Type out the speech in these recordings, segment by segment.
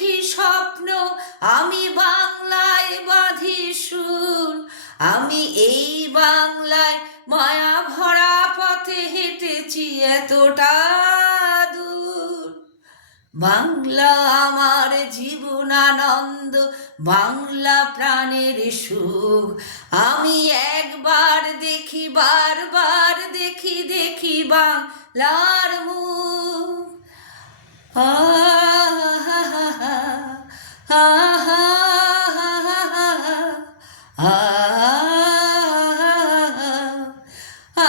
দেখি স্বপ্ন? আমি বাংলায় বাঁধি সুর। আমি এই বাংলায় মায়া ভরা পথে হেঁটেছি এতটা দূর। বাংলা আমার জীবনানন্দ, বাংলা প্রাণের সুখ আমি একবার দেখি, বারবার দেখি দেখি বাংলার মুখ।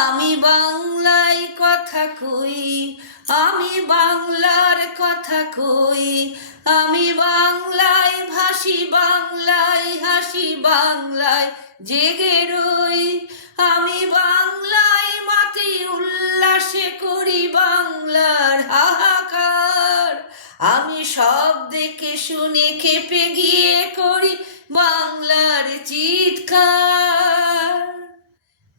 আমি বাংলায় কথা কই আমি বাংলার কথা কই আমি বাংলায় ভাসি বাংলায় হাসি বাংলায় জেগে রই আমি বাংলায় মাতি উল্লাসে করি বাংলার হাহাকার আমি সব দেখে শুনে খেপে গিয়ে করি বাংলার চিৎকার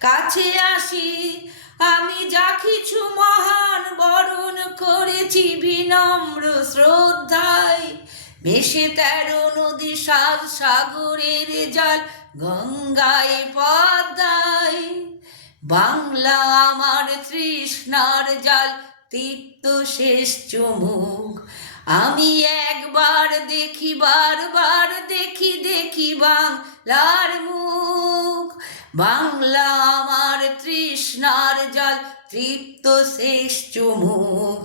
কাছে আসি। আমি যা কিছু মহান বরণ করেছি বিনম্র শ্রদ্ধায়। ভেসে তেরো নদী সাত সাগরের জল গঙ্গায় পদ্মায়। বাংলা আমার তৃষ্ণার জল, তিক্ত শেষ চুমুক। আমি একবার দেখি, বারবার দেখি দেখি বাংলার মুখ। বাংলা তৃষ্ণার জল তৃপ্ত শেষ চুমুক।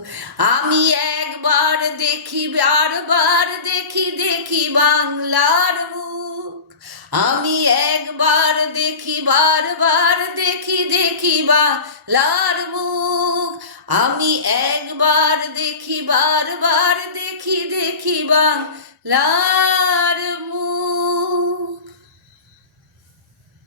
আমি একবার দেখি, বারবার দেখি দেখি বাংলার মুখ। আমি একবার দেখি, বারবার দেখি দেখি বাংলার মুখ। আমি একবার দেখি, বারবার দেখি দেখি বাংলার